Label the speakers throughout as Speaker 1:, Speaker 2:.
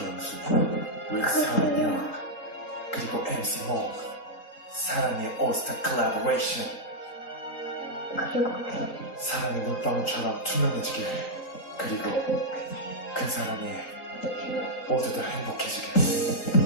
Speaker 1: 조영수 왜 사랑이야 그리고 MC 모 사랑의 올스타 콜라보레이션 사랑의 물방울처럼 투명해지게 그리고 그 사랑이 모두 다 행복해지게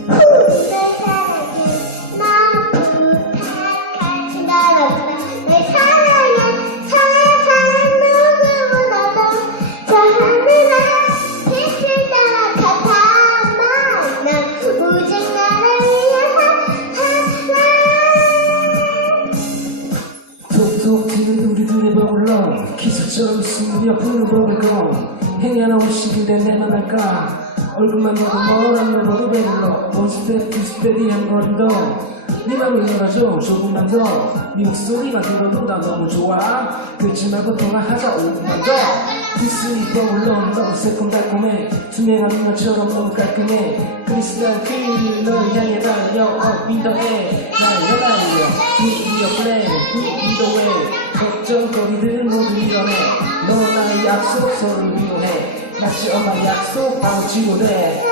Speaker 2: 스며들어 부는 버블검 행여나 오시길래 내 맘할까? 얼굴만 봐도 뭐란 여보도 배불러. 원 스텝 투스텝이 한 거리도 네 맘을 열어줘. 조금만 더네 목소리만 들어도 나 너무 좋아. 긁지 말고 통화하자. 5분만 더. 디스니 버블럼 너무 새콤달콤해. 투명한 눈처럼 너무 깔끔해. 크리스탈 크리를 널 향해 달려. 어 믿어해. 날려 달려 드디어 플랜 위도해. 걱정거리들 약속 서로 위로해 마치 엄마 약속 바로 지고돼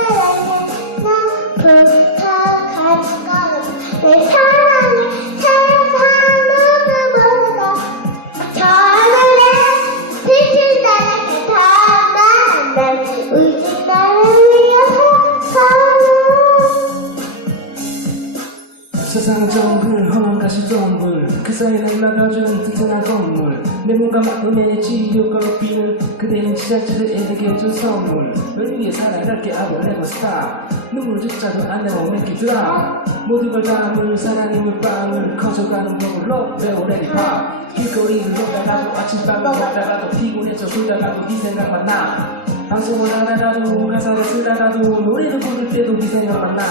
Speaker 3: 세상
Speaker 2: 정글 험한 가시 정글 그 사이 날라가준 튼튼한 건물. 내 몸과 마음의 지효과 비는 그대는 지자체를 애에게 해준 선물. 널 위해 살아갈게 I will never stop. 눈물 줬자도 안 내고 it drop 모든 걸 담을 사랑의 물방울 커져가는 버블로 레오레디 팝 길거리를 걷다가도 아침밥을 먹다가도 피곤해져 졸다가도 네 생각만 나 방송을 하다가도 가사를 쓰다가도 노래를 부를 때도 네 생각만 나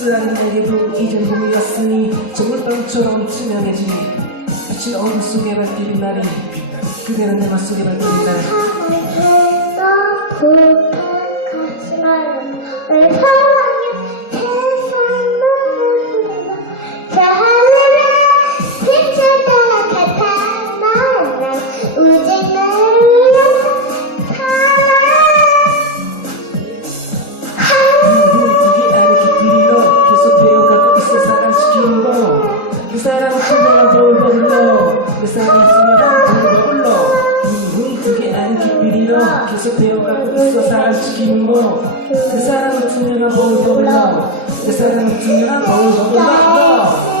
Speaker 2: 쓰라는 내게도 이젠 봄이었으니 저물방처럼 투명해지 빛이 어둠 속에 발길인 날이 그대는 내 맘 속에 발길인
Speaker 3: 날너
Speaker 2: 배워가고 있어 사랑시키는 거그 사랑은 투명한 볼버블로 내 사랑은 투명한 볼버블로